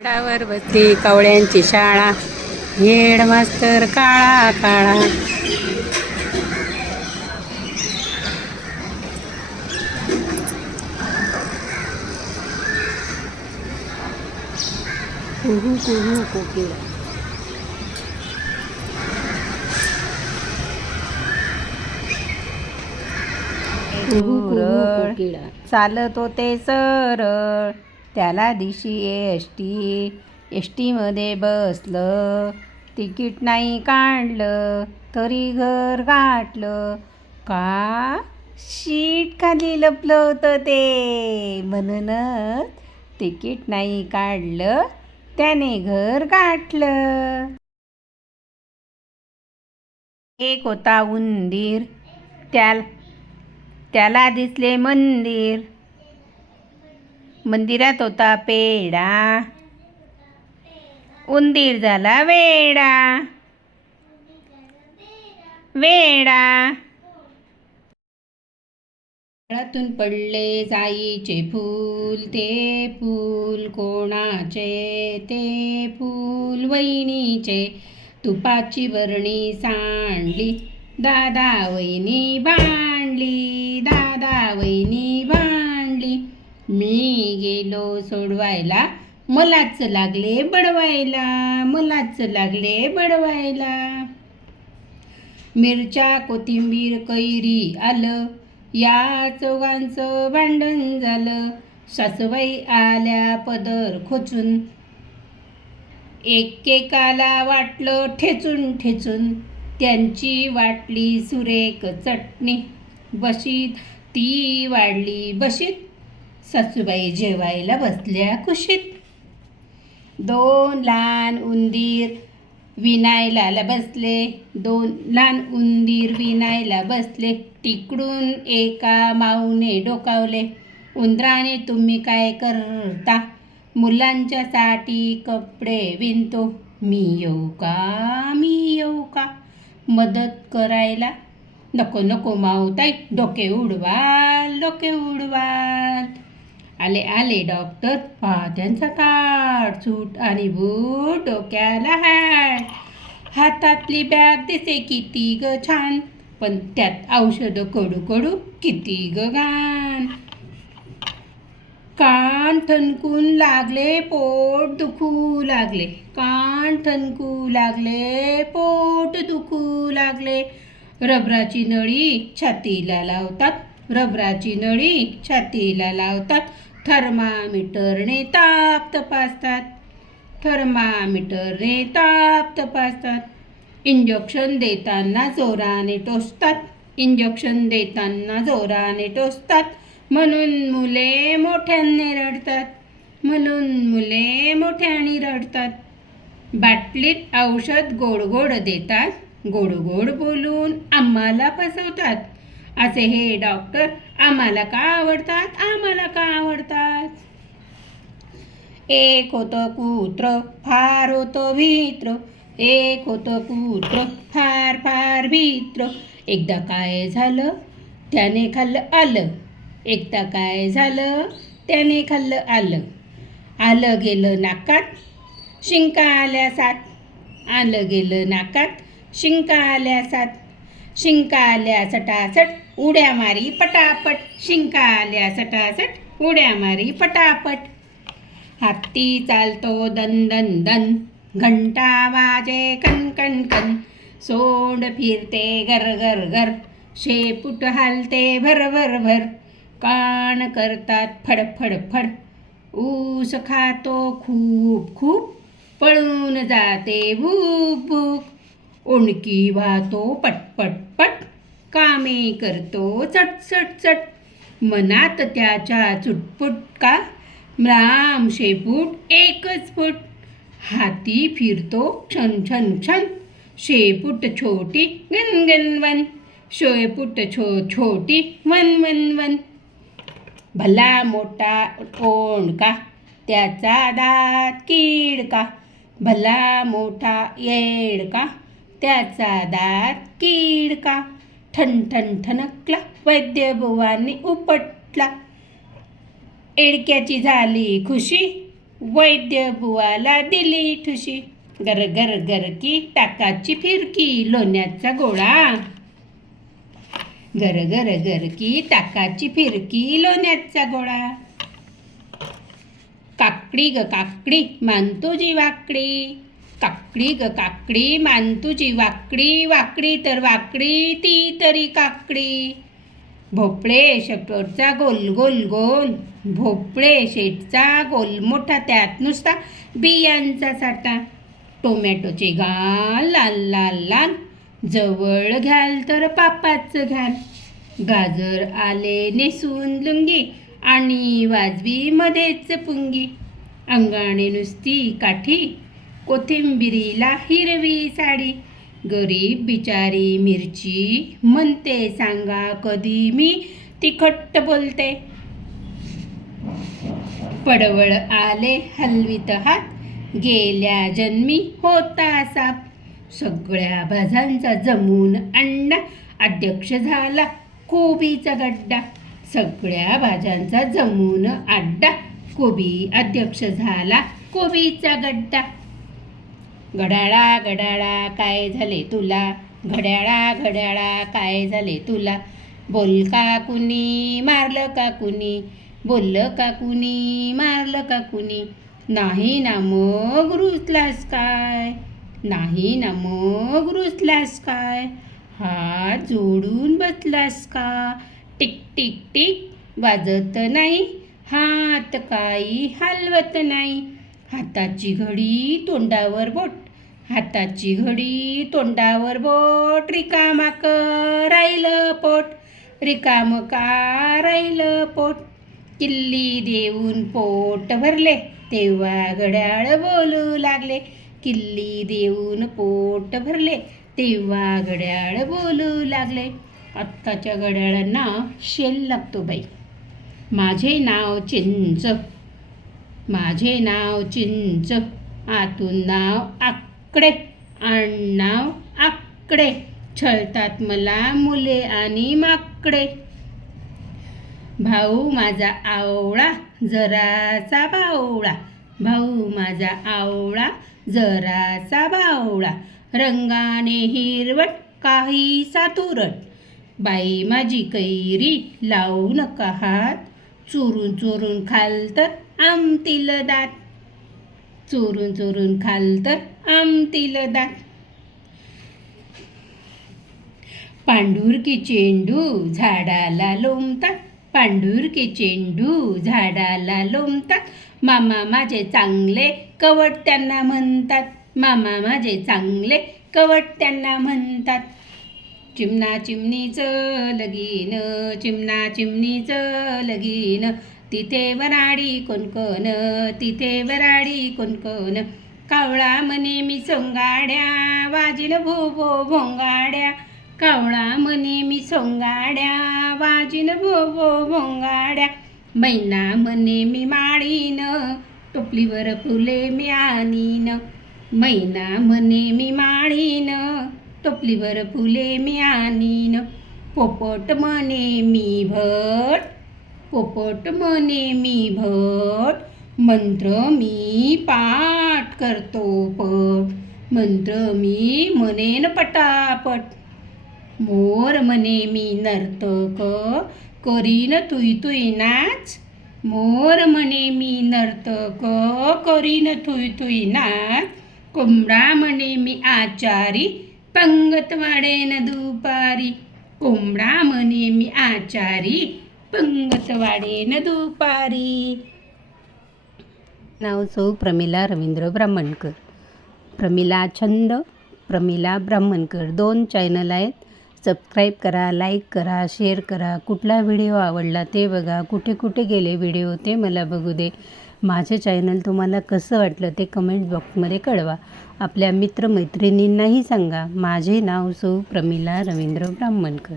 झाडावर बसली कवळ्यांची शाळा, हेड मास्तर काळा काळा. कुहू कुहू कोकिळा. कुहू कुहू कोकिळा. चालत होते सरळ, त्याला दिशी एसटीमध्ये बसलं. तिकीट नाही काढलं तरी घर गाठलं. का शीट खाली लपलं होतं ते, म्हणूनच तिकीट नाही काढलं, त्याने घर गाठलं. एक होता उंदीर, त्याला दिसले मंदिर. मंदिरात होता पेढा, उंदीर झाला वेडा वेडा. झाडातून पडले जाईचे फूल, ते फूल कोणाचे, ते फूल वहिनीचे. तुपाची बरणी सांडली, दादा वहिनी भांडली, दादा वहिनी भांडली. मी गेलो सोडवायला, मलाच लागले बडवायला, मलाच लागले बडवायला. मिरच्या कोथिंबीर कैरी आलं, या चौघांचं भांडण झालं. सासूबाई आल्या पदर खोचून, एकेकाला वाटलं ठेचून ठेचून. त्यांची वाटली सुरेख चटणी, बशीत ती वाढली बशीत. सासूबाई जेवायला बसल्या कुशीत. दोन लहान उंदीर विणायला बसले, दोन लहान उंदीर विणायला बसले. तिकडून एका माऊने डोकावले, उंदराने तुम्ही काय करता? मुलांच्यासाठी कपडे विणतो. मी येऊ का, मी येऊ का मदत करायला? नको नको माऊताई, डोके उडवाल, डोके उडवाल. आले आले डॉक्टर, त्यांचा ताट सूट आणि बूट, डोक्याला हॅट. हातातली बॅग दिसे किती ग छान, पण त्यात औषध कडू कडू किती ग घाण. कान ठणकून लागले, पोट दुखू लागले, कान ठणकू लागले, पोट दुखू लागले. रबराची नळी छातीला लावतात, रबराची नळी छातीला लावतात. थर्मामीटरने ताप तपासतात, थर्मामीटरने ताप तपासतात. इंजेक्शन देताना जोराने टोचतात, इंजेक्शन देताना जोराने टोचतात. म्हणून मुले मोठ्याने रडतात, म्हणून मुले मोठ्याने रडतात. बाटलीत औषध गोड गोड देतात, गोड गोड बोलून आम्हाला फसवतात. असे हे डॉक्टर आम्हाला का आवडतात, आम्हाला का आवडतात? एक होतं कुत्र, फार होतं भित्र, एक होतं कुत्र, फार फार भित्र. एकदा काय झालं, त्याने खाल्लं आलं, एकदा काय झालं, त्याने खाल्लं आलं. आलं गेलं नाकात, शिंका आल्या सात, आलं गेलं नाकात, शिंका आल्या सात. शिंका आल्या सटासट, उड्या मारी पटापट, शिंका आल्या सटासट, उड्या मारी पटापट. हत्ती चालतो दन दन दन, घंटा वाजे कन कन कन. सोंड फिरते गर गर गर, शेपूट हालते भर भर भर. कान करतात फड फड फड, ऊस खातो खूप खूप, पळून जाते भूक भूक. ओंडकी वाहतो पट पट पट, कामे करतो चट चट चट. मनात त्याच्या चुटपुट का, राम शेपूट एकच फूट. हाती फिरतो छन छन छन, शेपूट छोटी गन गन वन, शेपूट छोटी वन वन वन. भला मोठा ओंडका, त्याचा दात किडका, भला मोठा येडका, त्याचा दात किडका. ठण ठण ठणकला, वैद्यबुवांनी उपटला. एडक्याची झाली खुशी, वैद्य बुवाला दिली ठुशी, गर गर गरकी टाकाची फिरकी लोण्याचा गोळा. गर गर गरकी टाकाची फिरकी लोण्याचा गोळा. काकडी ग काकडी मान तुझी वाकडी, काकडी ग काकडी मान तुझी वाकडी, वाकडी तर वाकडी ती तरी काकडी. भोपळे शेपटचा गोल गोल गोल, भोपळे शेटचा गोल मोठा त्यात नुसता बियांचा साठा. टोमॅटोचे गाल लाल लाल लाल, जवळ घ्याल तर पापाचं घ्याल. गाजर आले नेसून लुंगी आणि वाजवी मध्येच पुंगी. अंगाने नुसती काठी, कोथिंबिरीला हिरवी साडी. गरीब बिचारी मिरची म्हणते सांगा कधी मी तिखट बोलते. पडवळ आले हलवीत हात, गेल्या जन्मी होता साप. सगळ्या भाज्यांचा जमून अंडा, अध्यक्ष झाला कोबीचा गड्डा. सगळ्या भाज्यांचा जमून अड्डा, कोबी अध्यक्ष झाला कोबीचा गड्डा. घड्याळा घड्याळा काय झाले तुला, घड्याळा घड्याळा काय झाले तुला. बोल का कुणी मारलं का कुणी, बोललं का कुणी मारलं का कुणी. नाही ना मग रुसलास काय, नाही ना मग रुसलास काय. हात जोडून बसलास का, टिक टिक टिक वाजत नाही, हात काही हलवत नाही. हाताची घडी तोंडावर बोट, हाताची घडी तोंडावर बोट. रिकामा राहिलं पोट, रिकाम का राहिलं पोट. किल्ली देऊन पोट भरले तेव्हा घड्याळ बोलू लागले, किल्ली देऊन पोट भरले तेव्हा घड्याळ बोलू लागले. आत्ताच्या घड्याळांना शेल लागतो बाई. माझे नाव चिंच, माझे नाव चिंच, आतून नाव आकडे आडनाव आकडे. छळतात मला मुले आणि माकडे. भाऊ माझा आवळा जरासा बावळा, भाऊ माझा आवळा जरासा बावळा. रंगाने हिरवट काहीसा तुरट, बाई माझी कैरी लावू नका हात. चोरून चोरून खाल तर आमतील दात, चोरून चोरून खाल तर आमतील दात. पांढुरकी चेंडू झाडाला लोंबतात, पांढुरकी चेंडू झाडाला लोंबतात. मामा माझे चांगले कवट त्यांना म्हणतात, मामा माझे चांगले कवट त्यांना म्हणतात. चिमणा चिमणीचं लगीन, चिमणा चिमणीचं लगीन. तिथे वराडी कोणकोण, तिथे वराडी कोणकोण. कावळा म्हणे मी सोंगाड्या, वाजिन भोभो भोंगाड्या. कावळा म्हणे मी सोंगाड्या, वाजिन भोभो भोंगाड्या. मैना म्हणे मी माळीन, टोपलीवर फुले मी आणीन. मैना म्हणे मी माळीन, टोपलीवर फुले मी आणीन. पोपट म्हणे मी भट, पोपट म्हणे मी भट. मंत्र मी पाठ करतो पट, मंत्र मी म्हणेन पटापट. मोर म्हणे मी नर्तक, करीन तुई तुई नाच. मोर म्हणे मी नर्तक, करीन तुई तुई नाच. कोंबडा म्हणे मी आचारी, पंगत वाढेन दुपारी. कोंबडा म्हणे मी आचारी, पंगत वाढेन दुपारी. नाव सौ प्रमिला रवींद्र ब्राह्मणकर. प्रमिला छंद, प्रमिला ब्राह्मणकर 2 चॅनल आहेत. सबस्क्राईब करा, लाईक करा, शेअर करा. कुठला व्हिडिओ आवडला ते बघा, कुठे कुठे गेले व्हिडिओ ते मला बघू दे. माझे चॅनल तुम्हाला कसं वाटलं ते कमेंट बॉक्समध्ये कळवा. आपल्या मित्रमैत्रिणींनाही सांगा. माझे नाव सौ प्रमिला रवींद्र ब्राह्मणकर.